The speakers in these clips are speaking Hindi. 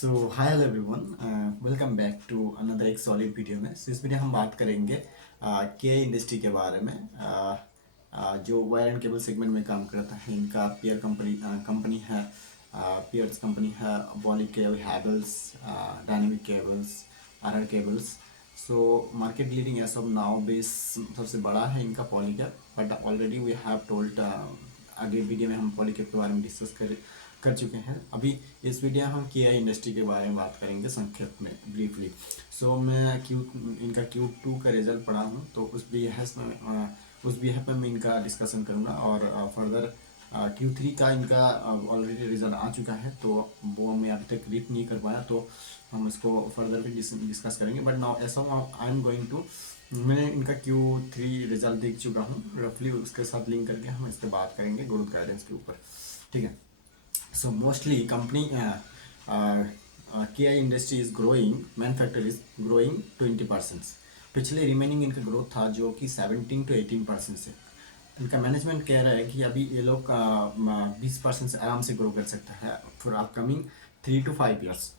So hi hello everyone, welcome back to another एक सॉलिड वीडियो में। इस वीडियो हम बात करेंगे के इंडस्ट्री के बारे में। जो वायर एंड केबल सेगमेंट में काम करता है, इनका पीयर कंपनी है। पीयर्स कंपनी है Polycab, Havells, dynamic cables, RR cables. So market leading as of now base सबसे बड़ा है इनका Polycab, but already we have told आगे वीडियो में हम पॉलीकेब के बारे में डिस्कस कर चुके हैं। अभी इस वीडियो में हम केआई इंडस्ट्री के बारे में बात करेंगे संक्षेप में, ब्रीफली। सो मैं इनका Q2 का रिजल्ट पढ़ा हूँ, तो उस बिहाफ में मैं इनका डिस्कशन करूँगा। और फर्दर Q3 का इनका ऑलरेडी रिजल्ट आ चुका है, तो वो मैं अभी तक रीड नहीं कर पाया, तो हम इसको फर्दर भी डिस्कस करेंगे। बट नाउ ऐसा आई एम गोइंग टू, मैं इनका Q3 रिजल्ट देख चुका हूँ रफली, उसके साथ लिंक करके हम इस पर बात करेंगे ग्रोथ गाइडेंस के ऊपर, ठीक है। So mostly company KI industry is growing, manufacturer is growing 20%। पिछले रिमेनिंग इनका ग्रोथ था जो कि 17 to 18% से। इनका मैनेजमेंट कह रहा है कि अभी ये लोग 20% से आराम से ग्रो कर सकता है फॉर अपकमिंग 3 to 5 years,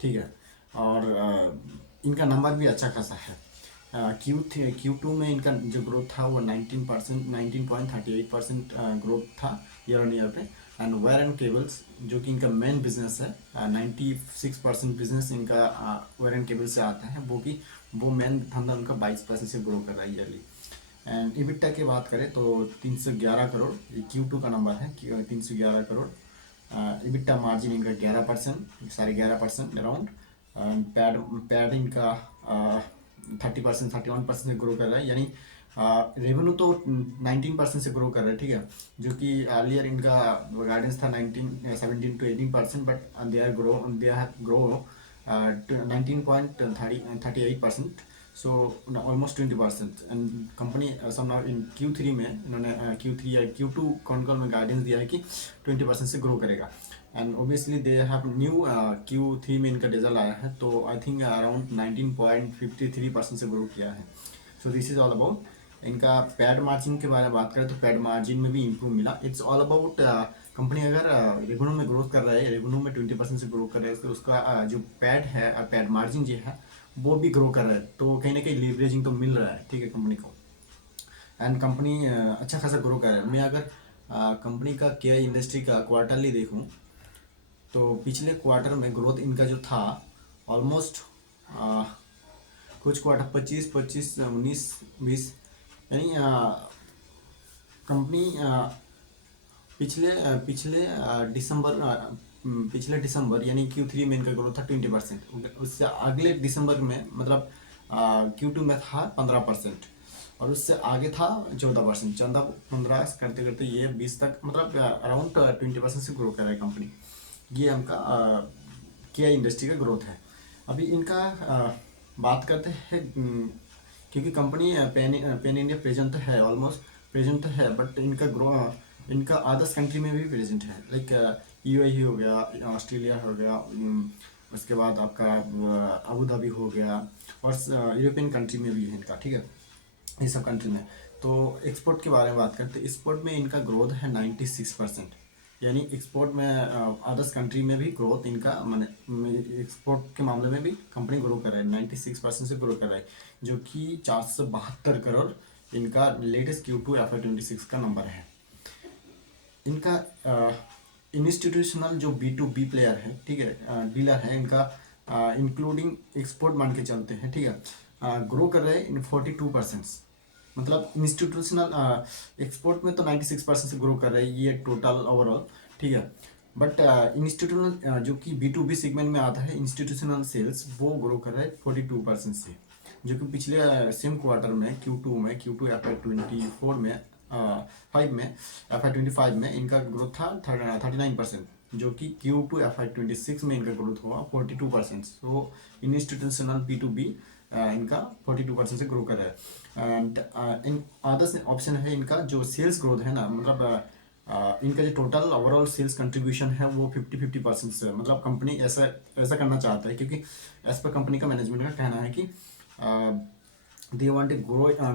ठीक है। और इनका नंबर भी अच्छा खासा है। Q2 में इनका जो ग्रोथ था वो 19%, 19.38% ग्रोथ था ईयर ऑन ईयर पे। एंड वायर एंड केबल्स जो कि इनका मेन बिजनेस है, 96% बिजनेस इनका वायर एंड केबल से आता है, वो मेन धंधा उनका 22% से ग्रो कर रहा है ईयरली। एंड इबिटा की बात करें तो 311 करोड़, ये Q2 का नंबर है, 311 करोड़। इबिटा मार्जिन इनका 11%, 11.5% अराउंड। पैड इनका 30%, 31% से ग्रो कर रहा है, यानी रेवेन्यू तो 19% से ग्रो कर रहा है, ठीक है। जो कि अर्लियर इनका गाइडेंस था 17 to 18%, but they have grow 19.38%, so almost 20%। And company somehow in Q3 में इन्होंने Q3 या Q2 कौन में गाइडेंस दिया है कि 20% से ग्रो करेगा। And obviously they have new Q3 में इनका रिजल्ट आया है, तो आई थिंक अराउंड 19.53% से ग्रो किया है। So this is all about इनका पैड मार्जिन के बारे में बात करें तो पैड मार्जिन में भी इंप्रूव मिला। इट्स ऑल अबाउट कंपनी अगर रेवेन्यू में ग्रोथ कर रहा है, रेवेन्यू में 20% से ग्रो कर रहा है, तो उसका जो पैड है, पैड मार्जिन जो है वो भी ग्रो कर रहा है, तो कहीं ना कहीं लीवरेजिंग तो मिल रहा है, ठीक है, कंपनी को। एंड कंपनी अच्छा खासा ग्रो कर रहा है। मैं अगर कंपनी का केआई इंडस्ट्री का क्वार्टरली देखूँ तो पिछले क्वार्टर में ग्रोथ इनका जो था ऑलमोस्ट कुछ क्वार्टर 25, 25, 19, 20, यानी कंपनी पिछले पिछले दिसंबर यानी Q3 में इनका ग्रोथ था 20%। उससे अगले दिसंबर में मतलब Q2 में था 15%, और उससे आगे था 14%, 14-15 करते करते ये 20 तक, मतलब अराउंड 20% से ग्रो कर रहा है कंपनी। ये हमका केआई इंडस्ट्री का ग्रोथ है। अभी इनका बात करते हैं, क्योंकि कंपनी पैन इंडिया प्रेजेंट है, ऑलमोस्ट प्रेजेंट है, बट इनका अदर्स कंट्री में भी प्रेजेंट है, लाइक UAE हो गया, ऑस्ट्रेलिया हो गया, उसके बाद आपका अबू धाबी हो गया, और यूरोपियन कंट्री में भी है इनका, ठीक है, ये सब कंट्री में। तो एक्सपोर्ट के बारे में बात करते हैं, एक्सपोर्ट में इनका ग्रोथ है 96%, यानी एक्सपोर्ट में अदर्स कंट्री में भी ग्रोथ इनका, मैंने एक्सपोर्ट के मामले में भी कंपनी ग्रो कर रहा है, 96% से ग्रो कर रहा है, जो कि 472 करोड़ इनका लेटेस्ट Q2 FY26 का नंबर है। इनका इंस्टीट्यूशनल जो B2B प्लेयर है, ठीक है, डीलर है इनका, इंक्लूडिंग एक्सपोर्ट मान के चलते हैं, ठीक है, ग्रो कर रहे हैं इन 42%। मतलब इंस्टीट्यूशनल एक्सपोर्ट में तो 96% से ग्रो कर रहा है, ये टोटल ओवरऑल, ठीक है। बट इंस्टीट्यूशनल जो कि B2B सेगमेंट में आता है, इंस्टीट्यूशनल सेल्स, वो ग्रो कर रहा है 42% से, जो कि पिछले सेम क्वार्टर में Q2 FY24 में 5 में FY25 में इनका ग्रोथ था 39%, जो कि Q2 FY26 में इनका ग्रोथ हुआ 42%। सो इंस्टीट्यूशनल B2B इनका 42% से ग्रो कर रहा है। एंड इन अदर्स ऑप्शन है इनका जो सेल्स ग्रोथ है ना, मतलब इनका जो टोटल ओवरऑल सेल्स कंट्रीब्यूशन है वो 50-50% से, मतलब कंपनी ऐसा करना चाहता है, क्योंकि एज पर कंपनी का मैनेजमेंट का कहना है कि they want to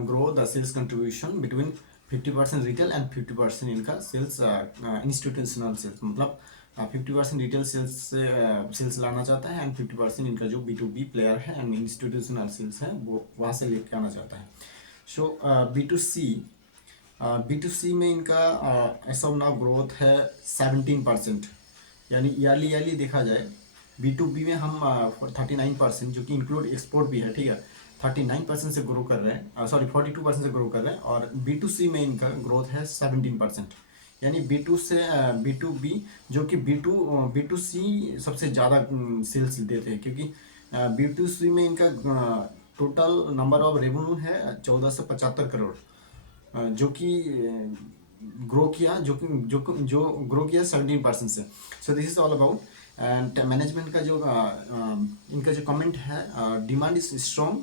grow the sales contribution between 50% retail and 50% इनका सेल्स इंस्टीट्यूशनल सेल्स, मतलब 50% रिटेल सेल्स से सेल्स लाना चाहता है, एंड 50% इनका जो B2B प्लेयर है एंड इंस्टीट्यूशनल सेल्स है वो वहाँ से लेके आना चाहता है। सो B2C में इनका ऐसा नाउ ग्रोथ है 17%, यानी ईयरली देखा जाए B2B में हम 39%, जो कि इंक्लूड एक्सपोर्ट भी है, ठीक है, 39% से ग्रो कर रहे हैं, सॉरी 42% से ग्रो कर रहे हैं। और B2C में इनका ग्रोथ है 17%, यानी B2 से B2B, जो कि B2C सबसे ज़्यादा सेल्स देते हैं, क्योंकि B2C में इनका टोटल नंबर ऑफ रेवेन्यू है 1475 करोड़, जो कि ग्रो किया, जो ग्रो किया 17% से। So this is all about. And management का जो इनका जो कमेंट है, demand is strong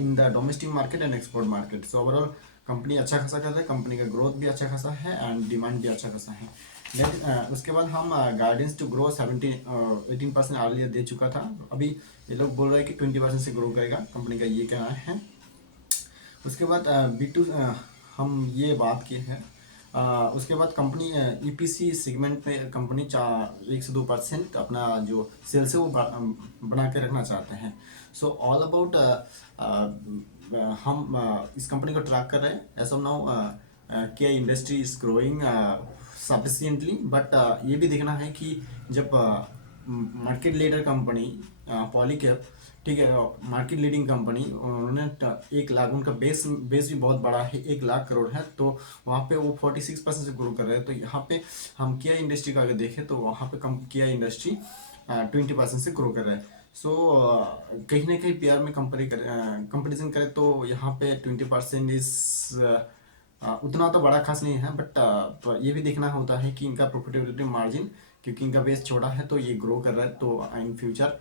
in the domestic market and export market. So overall company अच्छा खासा कर रहा है, कंपनी का ग्रोथ भी अच्छा खासा है एंड डिमांड भी अच्छा खासा है। देन उसके बाद हम गाइडेंस टू ग्रो 18% अर्लियर दे चुका था, अभी ये लोग बोल रहे हैं कि 20% से ग्रो करेगा, कंपनी का ये कहना है। उसके बाद हम ये बात की है। उसके बाद कंपनी EPC सेगमेंट में कंपनी 1 से 2% अपना जो सेल्स है वो बना के रखना चाहते हैं। सो ऑल अबाउट हम इस कंपनी को ट्रैक कर रहे हैं। एज ऑफ नाउ क्या industry is growing sufficiently, but ये भी देखना है कि जब मार्केट लीडर कंपनी पॉलीकैब, ठीक है, मार्केट लीडिंग कंपनी, उन्होंने 1 लाख, उनका बेस भी बहुत बड़ा है, 1 लाख करोड़ है, तो वहाँ पे वो 46% से ग्रो कर रहे हैं। तो यहाँ पे हम किया इंडस्ट्री का अगर देखें तो वहाँ पे किया इंडस्ट्री 20% से ग्रो कर रहा है। सो कहीं ना कहीं पेयर में कंपेरिजन करें तो यहाँ पे 20% इज उतना तो बड़ा खास नहीं है, बट ये भी देखना होता है कि इनका प्रॉफिटेबिलिटी मार्जिन, क्योंकि इनका बेस छोटा है तो ये ग्रो कर रहा है, तो इन फ्यूचर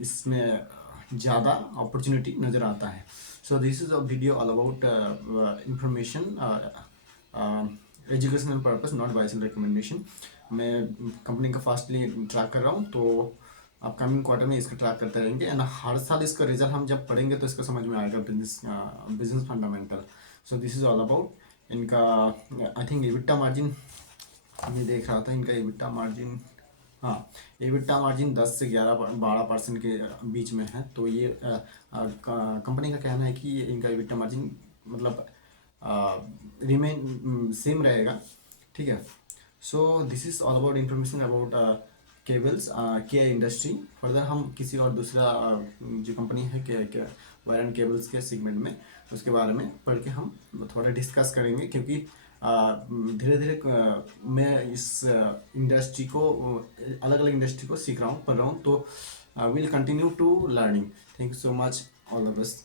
इसमें ज़्यादा अपॉर्चुनिटी नज़र आता है। सो this is a video all about information, educational purpose, not बाइसल recommendation. मैं कंपनी का फास्टली ट्रैक कर रहा हूँ, तो अपकमिंग क्वार्टर में इसका ट्रैक करते रहेंगे एंड हर साल इसका रिजल्ट हम जब पढ़ेंगे तो इसका समझ में आएगा business fundamental. So this is all about इनका। आई थिंक एबिटा मार्जिन मैं देख रहा था, इनका एबिटा मार्जिन, हाँ, एबिटा मार्जिन 10 से 12% के बीच में है। तो ये कंपनी का कहना है कि इनका एबिटा मार्जिन मतलब रिमेन सेम रहेगा, ठीक है। So this is all about information about cables किया इंडस्ट्री। फर्दर हम किसी और दूसरा जो कंपनी है क्या वायर एंड केबल्स के सेगमेंट में, उसके बारे में पढ़ के हम थोड़ा डिस्कस करेंगे, क्योंकि धीरे धीरे मैं इस इंडस्ट्री को, अलग अलग इंडस्ट्री को सीख रहा हूँ, पढ़ रहा हूँ, तो will continue to learning. Thank you so much, all the best.